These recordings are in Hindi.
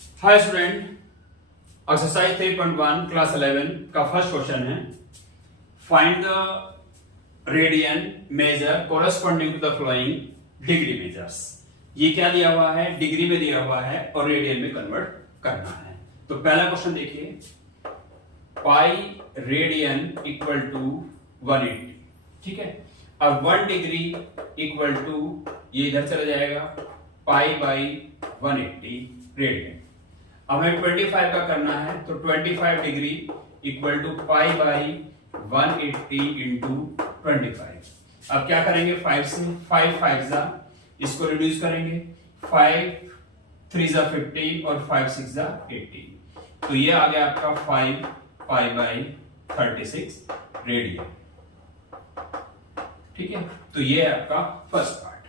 हाय स्टूडेंट, एक्सरसाइज 3.1 क्लास 11 का फर्स्ट क्वेश्चन है। Find the radian measure corresponding to the following degree measures. ये क्या दिया हुआ है? डिग्री में दिया हुआ है और रेडियन में कन्वर्ट करना है। तो पहला क्वेश्चन देखिए, पाई रेडियन इक्वल टू 180। ठीक है, अब 1 डिग्री इक्वल टू ये इधर चला जाएगा पाई बाई 180 रेडियन। अब हमें 25 का करना है, तो 25 degree equal to pi by 180 into 25। अब क्या करेंगे? 5 से 5 5 जा इसको रिड्यूस करेंगे, 5 3 जा 15 और 5 6 जा 18। तो ये आ गया आपका 5 पाई बाई 36 रेडियन। ठीक है, तो ये है आपका फर्स्ट पार्ट।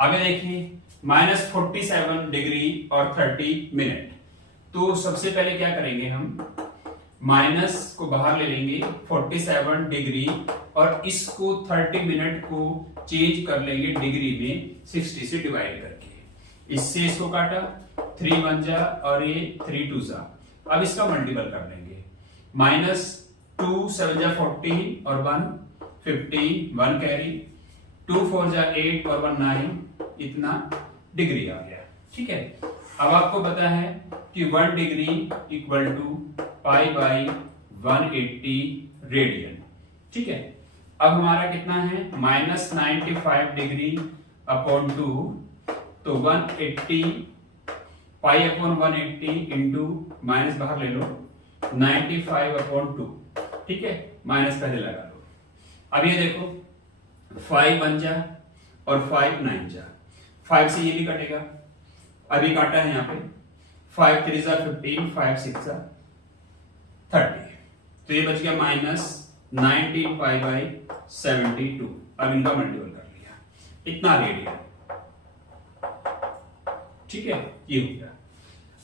आगे देखिए, -47 डिग्री और 30 मिनट। तो सबसे पहले क्या करेंगे, हम माइनस को बाहर ले लेंगे 47 डिग्री और इसको 30 मिनट को चेंज कर लेंगे डिग्री में 60 से डिवाइड करके। इससे इसको काटा, 3 1 जा और ये 3 2 जा। अब इसका मल्टीपल कर लेंगे, -2 7 जा 14 और 1 15 1 कैरी, 2 4 जा 8 और 1 9, इतना डिग्री आ गया। ठीक है, अब आपको पता है कि 1 degree equal to pi by 180 radian. ठीक है, अब हमारा कितना है? -95 डिग्री अपॉन 2, तो 180 पाई अपॉन 180 इंटू माइनस बाहर ले लो 95 अपॉन 2। ठीक है, माइनस पहले लगा लो। अब ये देखो 5 1 जा और 5 9 जा, 5 से ये भी कटेगा, अभी काटा है यहाँ पे, 5 3 जा 15 5 6 जा 30। तो ये बच गया -19 पाई बाई 72। अब इनका मल्टीपल कर लिया, इतना रेडियन। ठीक है, ये हो गया।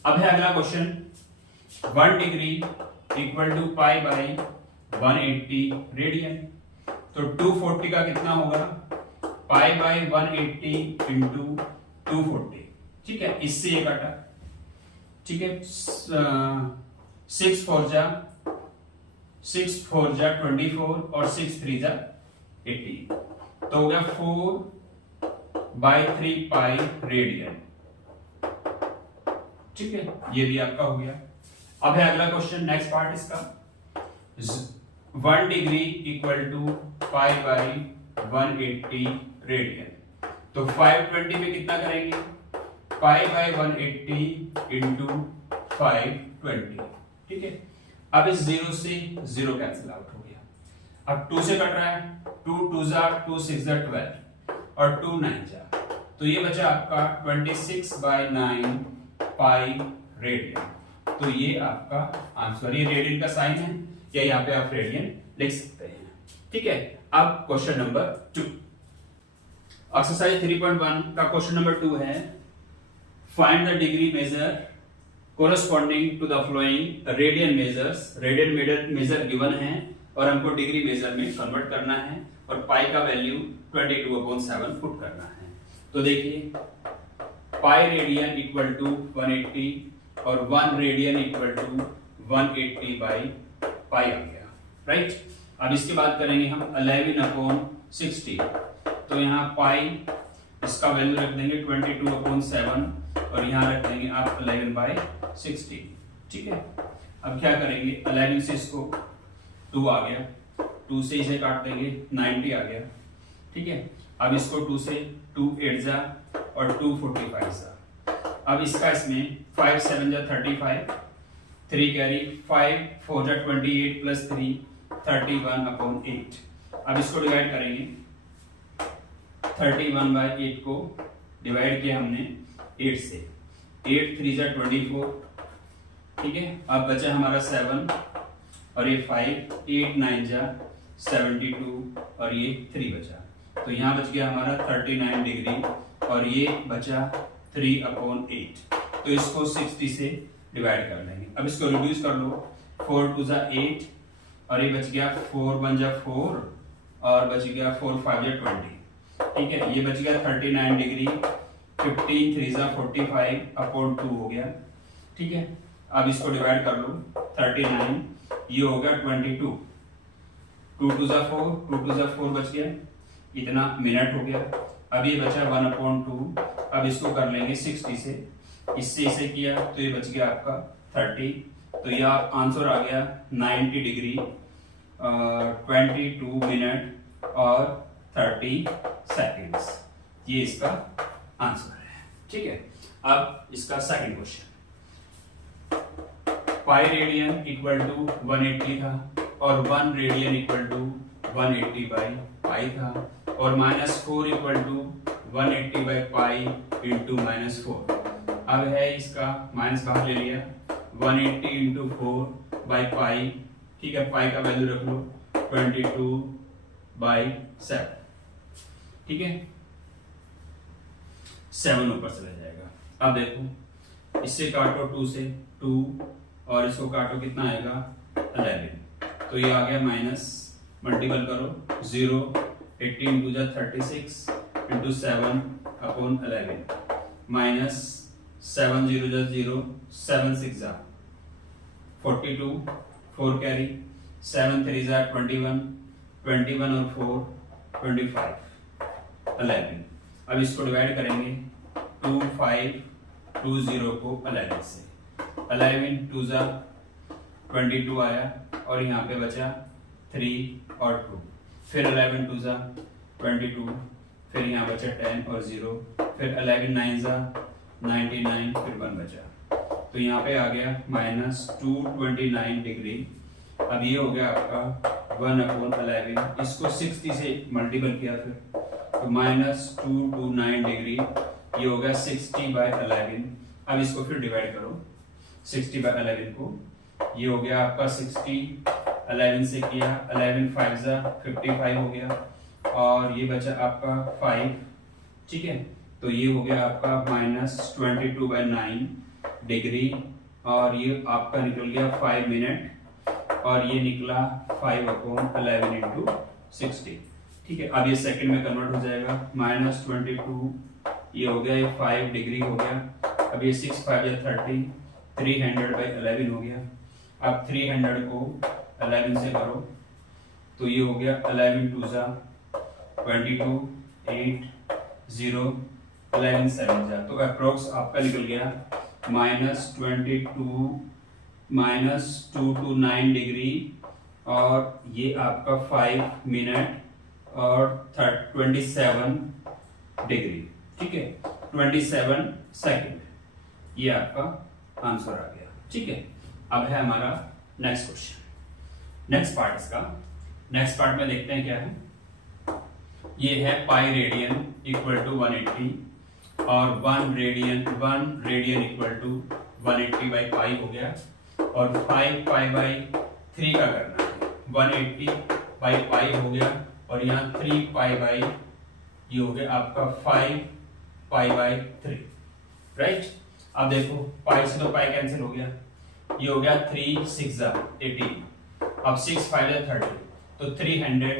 अब है अगला question, 1 degree equal to pi by 180 radian. तो 240 का कितना होगा? Pi by 180 into 240। ठीक है, इससे ये काटा। ठीक है, 6 4 जा 24 और 6 3 जा 18। तो हो गया 4/3 पाई रेडियन। ठीक है, ये भी आपका हो गया। अब है अगला क्वेश्चन, नेक्स्ट पार्ट इसका, 1 degree equal to pi by 180 radian. तो 520 में कितना करेंगे? Pi by 180 into 520। ठीक है, अब इस 0 से 0 कैंसिल आउट हो गया। अब 2 से कट रहा है, 2 2 जा 2 6 जा 12 और 2 9 जा, तो ये बचा आपका 26/9 पाई रेडियन। तो ये आपका आंसर, ये रेडियन का साइन है, या यहाँ पे आप रेडियन लिख सकते हैं। ठीक है, अब क्वेश्चन नंबर 2, एक्सरसाइज 3.1 का क्वेश्चन नंबर 2 है, find the degree measure corresponding to the following radian measures. Radian measure given है और हमको डिग्री मेजर में कन्वर्ट करना है और पाई का वैल्यू 22/7 पुट करना है। तो देखिए, पाई रेडियन इक्वल टू 180 और 1 radian equal to 180 by pi आ गया, राइट। अब इसके बाद करेंगे हम 11/60। तो यहाँ पाई इसका वैल्यू रख देंगे 22/7 और यहाँ रख देंगे आप 11/60। ठीक है, अब क्या करेंगे, 11 से इसको 2 आ गया, 2 से इसे काट देंगे 90 आ गया। ठीक है, अब इसको 2 से 2 8 जा और 2 45 जा। अब इसका इसमें 5 7 जा 35, 3 कैरी, 5 4 जा 28 प्लस 3 31/8। अब इसको डिवाइड करेंगे, 31/8 को डिवाइड किया हमने 8 से, 8 3 जा 24। ठीक है, अब बचा हमारा 7 और ये 5, 8 9 जा 72 और ये 3 बचा। तो यहाँ बच गया हमारा 39 डिग्री और ये बचा 3/8। तो इसको 60 से डिवाइड कर लेंगे। अब इसको रिड्यूस कर लो, 4 2 जा 8 और ये बच गया 4 1 जा 4 और बच गया 4 5 जा 20। ठीक है, ये बच गया 39 डिग्री, 15 3 जा 45/2 हो गया। ठीक है, अब इसको डिवाइड कर लो 39, ये हो गया 22, 2 2 जा 4, 2 2 जा 4 बच गया, इतना मिनट हो गया। अब ये बचा 1/2, अब इसको कर लेंगे 60 से, इससे इसे किया तो ये बच गया आपका 30, तो यह आंसर आ गया 90 डिग्री 22 मिनट और 30 सेकेंड्स, ये इसका आंसर है। ठीक है, अब इसका second question, pi radian equal to 180 था और 1 radian equal to 180 by pi था और -4 equal to 180 by pi into -4। अब है इसका माइनस बाहर ले लिया, 180 इंटू 4 बाई पाई, ठीक है, पाई का वैल्यू रख लो 22/7, ठीक है, 7 ऊपर से रह जाएगा। अब देखो इससे काटो 2 से 2 और इसको काटो, कितना आएगा 11, तो ये आ गया माइनस, मल्टीपल करो 0, 80 इंटू 36 इंटू 7/11 माइनस 7 0 0, 7 6 42, 4 कैरी, 7 3 21, 21 और 4 25, 11। अब इसको डिवाइड करेंगे 2 5 2 0 को 11 से, 11 2 22 आया और यहाँ पे बचा 3 और 2, फिर 11 2 22, फिर यहाँ बचा 10 और 0, फिर 11 9 99, फिर 1 बचा, तो यहाँ पे आ गया -229 डिग्री। अब ये हो गया आपका 1/11, इसको 60 से मल्टीपल किया फिर, तो -229 डिग्री, ये हो गया 60/11। अब इसको फिर डिवाइड करो 60/11 को, ये हो गया आपका 60, 11 से किया, 11 5 55 हो गया और ये बचा आपका 5, ठीक है, तो ये हो गया आपका -22/9 डिग्री और ये आपका निकल गया 5 मिनट और ये निकला 5/11 इंटू 60, ठीक है। अब ये सेकंड में कन्वर्ट हो जाएगा, -22, ये हो गया, ये 5 डिग्री हो गया। अब ये 6 5 30, 300/11 हो गया। अब 300 को 11 से करो तो ये हो गया 11 2 22, 8 0, 11 7 जा, तो अप्रोक्स आपका निकल गया -229 डिग्री और ये आपका 5 मिनट और 27 डिग्री, ठीक है, 27 सेकंड, ये आपका आंसर आ गया, ठीक है। अब है हमारा नेक्स्ट क्वेश्चन, नेक्स्ट पार्ट इसका, नेक्स्ट पार्ट में देखते हैं क्या है। ये है पाई रेडियन इक्वल टू 180 और 1 radian equal to 180 by pi हो गया और 5 पाई बाई 3 का करना है, 180 बाई पाई हो गया और यहाँ 3 पाई बाई, ये हो गया आपका 5 पाई बाई 3, राइट। अब देखो पाई से तो पाई कैंसिल हो गया, ये हो गया 3 6 18, अब 6 5 30, तो 300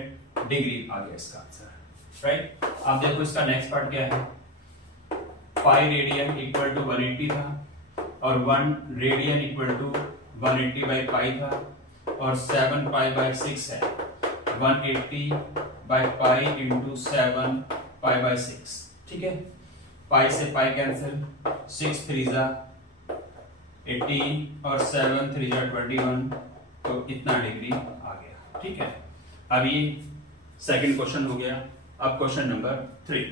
डिग्री आ गया इसका आंसर, राइट। अब देखो इसका नेक्स्ट पार्ट क्या है, पाई रेडियन इक्वल टू 180 था और 1 radian equal to 180 by pi था और 7 पाई बाई 6 है, 180 by pi into 7 pi by 6, ठीक है। पाई से पाई कैंसिल, 6 3 18 और 7 3 21, तो इतना डिग्री आ गया, ठीक है। अब ये सेकंड क्वेश्चन हो गया। अब क्वेश्चन नंबर 3,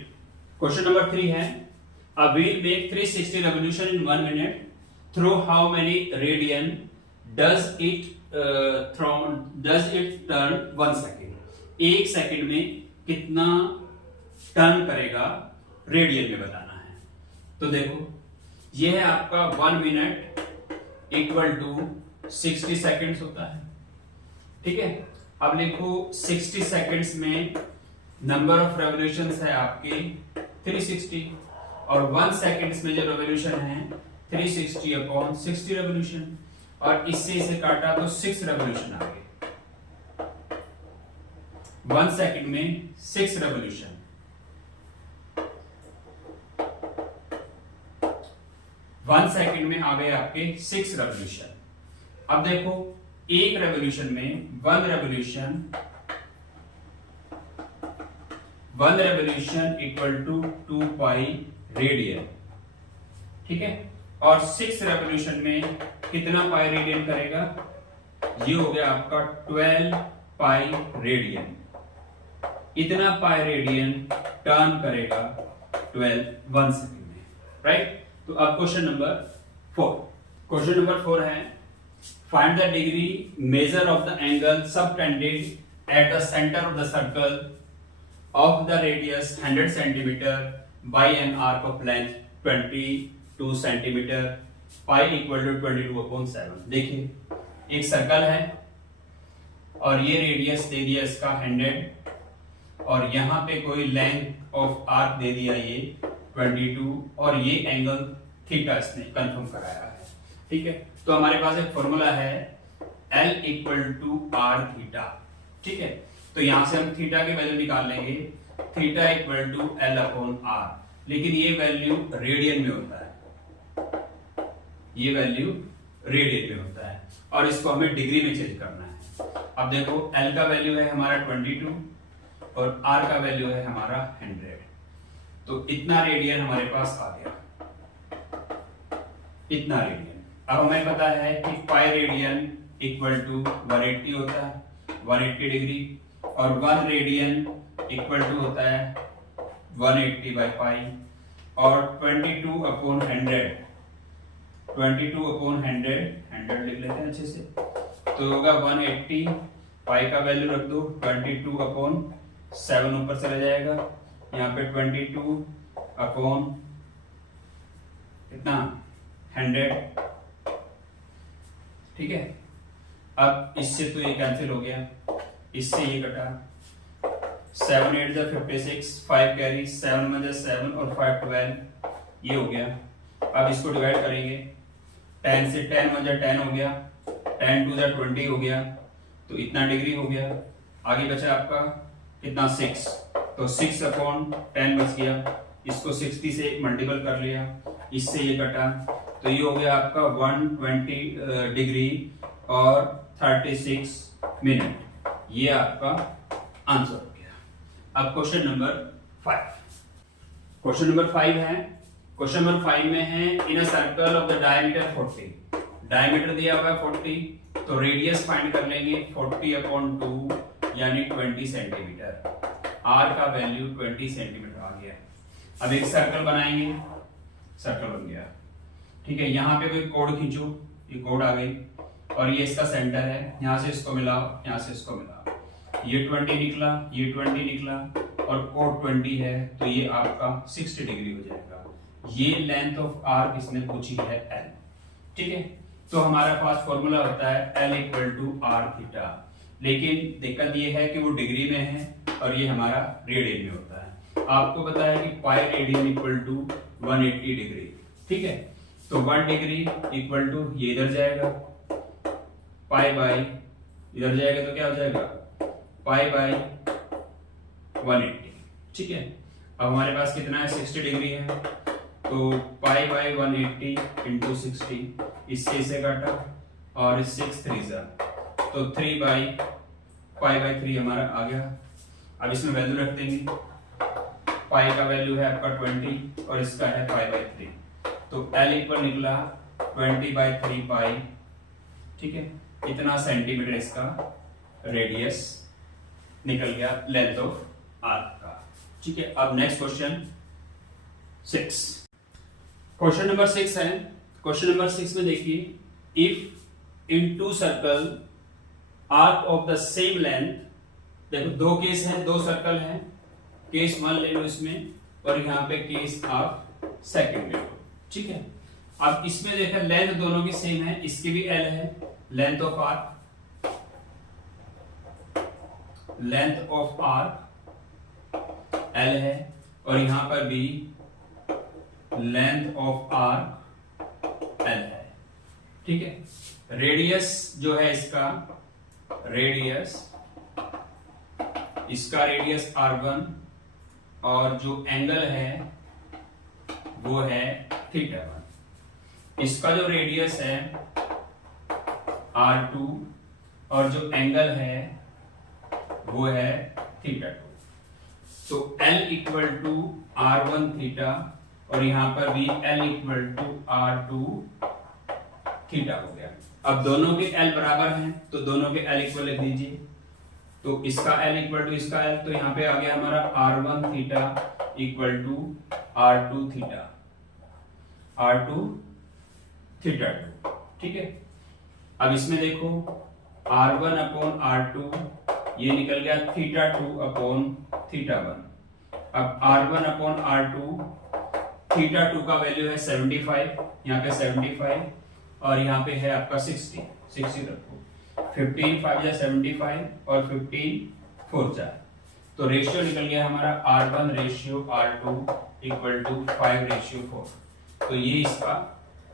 क्वेश्चन नंबर 3 है, a wheel make 360 revolution in 1 minute, through how many radian does it turn 1 second, 1 second में कितना टर्न करेगा रेडियन में बताना है। तो देखो ये है आपका 1 मिनट इक्वल टू 60 सेकेंड्स होता है, ठीक है। अब लिखो 60 सेकेंड्स में नंबर ऑफ रेवोल्यूशंस है आपके 360 और 1 सेकेंड्स में जो रेवोल्यूशन है 360/60 रेवोल्यूशन और इससे इसे काटा तो 6 रेवोल्यूशन आ गए, 1 सेकेंड में 6 रेवोल्यूशन। 1 सेकंड में आ गए आपके 6 रेवोल्यूशन। अब देखो एक रेवोल्यूशन में 1 revolution equal to 2 pi radian, ठीक है। और 6 रेवोल्यूशन में कितना पाई रेडियन करेगा, ये हो गया आपका 12 पाई रेडियन। इतना पाई रेडियन टर्न करेगा 1 सेकंड में, राइट। तो अब क्वेश्चन नंबर 4 है find the degree measure of the angle subtended at the centre of the circle of the radius 100 centimetre by an arc of length 22 centimetre, pi equal to 22/7। देखिए एक सर्कल है और ये रेडियस दे दिया इसका 100 और यहाँ पे कोई लेंथ ऑफ आर्क दे दिया ये 22 और ये एंगल थीटा इसने कंफर्म कराया है, ठीक है। तो हमारे पास एक फॉर्मूला है L equal to R theta, ठीक है। तो यहां से हम थीटा की वैल्यू निकाल लेंगे, theta equal to L upon R, लेकिन ये वैल्यू रेडियन में होता है, ये वैल्यू रेडियन में होता है और इसको हमें डिग्री में चेंज करना है। अब देखो L का वैल्यू है हमारा 22 और R का वैल्यू है हमारा 100, तो इतना रेडियन हमारे पास आ गया, इतना रेडियन। अब हमें पता है कि पाई रेडियन इक्वल टू 180 होता है, 180 डिग्री, और 1 रेडियन इक्वल टू होता है 180 बाई पाई, और 22 अपॉन 100 लिख लेते हैं अच्छे से, तो होगा 180, पाई का वैल्यू रख दो 22 अपॉन 7 ऊपर चला जाएगा, यहाँ पे 22 अपॉन कितना 100, ठीक है। अब इससे तो ये कैंसिल हो गया, इससे ये कटा, 7 8 जा 56, 5 कैरी, 7 में जा 7 और 5 12, ये हो गया। अब इसको डिवाइड करेंगे, 10 से 10 में जा 10 हो गया, 10 2 जा 20 हो गया, तो इतना डिग्री हो गया। आगे बचा आपका कितना 6, तो 6 अपॉन 10 बच गया, इसको 60 से मल्टीपल कर लिया, इससे ये कटा, तो ये हो गया आपका 120 डिग्री और 36 मिनट, ये आपका आंसर हो गया। अब क्वेश्चन नंबर 5 है, क्वेश्चन नंबर 5 में है in a circle of the diameter 40, diameter दिया हुआ है 40, तो रेडियस फाइंड कर लेंगे 40 अपॉन 2 यानी 20 सेंटीमीटर, आर का वैल्यू 20 सेंटीमीटर आ गया। अब एक सर्कल बनाएंगे, सर्कल बन गया, ठीक है। यहाँ पे कोई कोड खींचो, ये कोड आ गई और ये इसका सेंटर है, यहाँ से इसको मिलाओ, यहाँ से इसको मिलाओ, ये 20 निकला, ये 20 निकला और कोड 20 है, तो ये आपका 60 डिग्री हो जाएगा। ये लेंथ ऑफ आर्क इसने पूछी है L, ठीक है। तो हमारा पास फॉर्मूला होता है L equal to R theta, लेकिन दिक्कत ये है कि वो डिग्री में है और ये हमारा रेडियन में होता है। आपको पता है कि pi radian equal to 180 degree, ठीक है। तो 1 डिग्री इक्वल टू ये इधर जाएगा, पाई बाई इधर जाएगा, तो क्या हो जाएगा पाई बाई 180, ठीक है। अब हमारे पास कितना है 60 डिग्री है, तो पाई बाई 180 इंटू 60, इससे इसे काटा और 6 3 जा, तो 3 बाई पाई बाई 3 हमारा आ गया। अब इसमें वैल्यू रख देंगे, पाई का वैल्यू है आपका 20 और इसका है पाई बाई 3, तो L इक्वल निकला 20 बाई 3 पाई, ठीक है। इतना सेंटीमीटर इसका रेडियस निकल गया लेंथ ऑफ आर्क का, ठीक है। अब नेक्स्ट क्वेश्चन 6, क्वेश्चन नंबर 6 है। क्वेश्चन नंबर 6 में देखिए, if in 2 circle arc of the same length, देखो 2 केस हैं, 2 सर्कल हैं, केस 1 ले लो इसमें और यहाँ पे केस आप सेकंड ले लो, ठीक है। अब इसमें देखा लेंथ दोनों की सेम है, इसकी भी L है, लेंथ ऑफ आर्क L है और यहां पर भी लेंथ ऑफ आर्क L है, ठीक है। रेडियस जो है इसका रेडियस R1 और जो एंगल है वो है θ1। इसका जो रेडियस है R2 और जो एंगल है वो है θ2। तो L equal to R1 theta और यहां पर भी L equal to R2 theta हो गया। अब दोनों के L बराबर हैं तो दोनों के L इक्वल लिख दीजिए। तो इसका L इक्वल टू इसका L, तो यहां पे आ गया हमारा R1 theta equal to R2 theta, R2 theta 2। ठीक है, अब इसमें देखो R1 अपॉन R2 ये निकल गया θ2 अपॉन θ1। अब R1 अपॉन R2, θ2 का वैल्यू है 75, यहाँ पे 75 और यहाँ पे है आपका 60 रखो। 15 5 या 75 और 15 4 जा, तो रेशियो निकल गया हमारा R1 ratio R2 equal to 5 ratio 4। तो ये इसका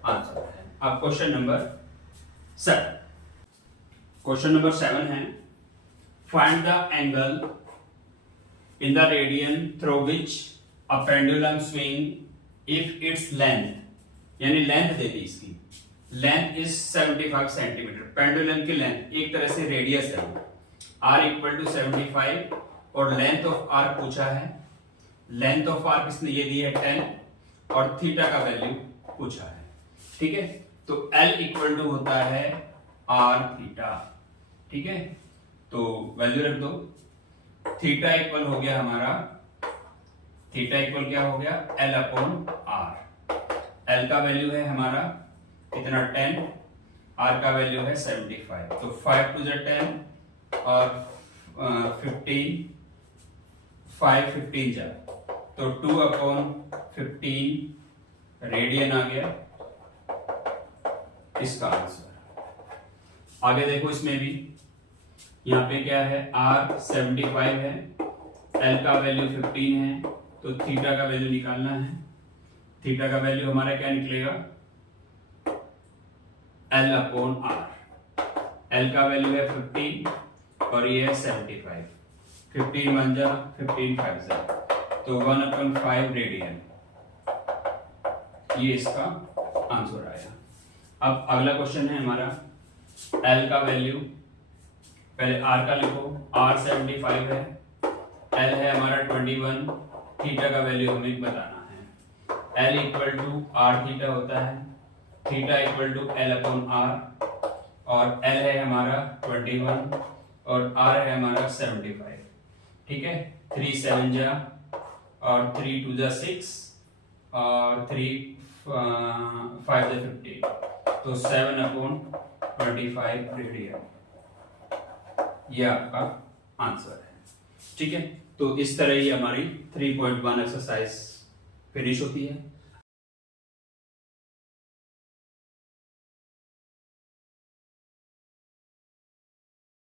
आंसर है। अब क्वेश्चन नंबर 7। क्वेश्चन नंबर 7 है find the angle in the radian through which a pendulum swing if its length, यानी लेंथ दे दी इसकी, लेंथ इज 75 सेंटीमीटर। पेंडुलम की लेंथ एक तरह से रेडियस है, r इक्वल टू 75 और लेंथ ऑफ r पूछा है। लेंथ ऑफ r किसने ये दी है 10 और थीटा का वैल्यू पूछा है। ठीक है, तो L इक्वल टू होता है r थीटा। ठीक है, तो वैल्यू रख दो। थीटा इक्वल हो गया हमारा, थीटा इक्वल क्या हो गया L अपॉन r। L का वैल्यू है हमारा कितना 10, R का वैल्यू है 75, तो 5 टू 10 और 15 5 15 जा, तो 2 अपॉन 15 रेडियन आ गया इसका आंसर। आगे देखो इसमें भी, यहाँ पे क्या है R 75 है, L का वैल्यू 15 है, तो थीटा का वैल्यू निकालना है। थीटा का वैल्यू हमारा क्या निकलेगा L अपॉन R। L का वैल्यू है 15 और ये है 75, 15 1 जा 15 5 जा, तो 1 अपॉन 5 रेडियन, ये इसका आंसर आया। अब अगला क्वेश्चन है हमारा, L का वैल्यू, पहले R का लिखो, R 75 है, L है हमारा 21, थीटा का वैल्यू हमें बताना है। L equal to R theta होता है, theta equal to L upon R, और L है हमारा 21 और R है हमारा 75। ठीक है, 3 7 जा और 3 2 जा 6 और 3 5 जा 15, तो 7 अपॉन 25 रेडियन, ये आपका आंसर है। ठीक है, तो इस तरह ही हमारी 3.1 एक्सरसाइज फिनिश होती है।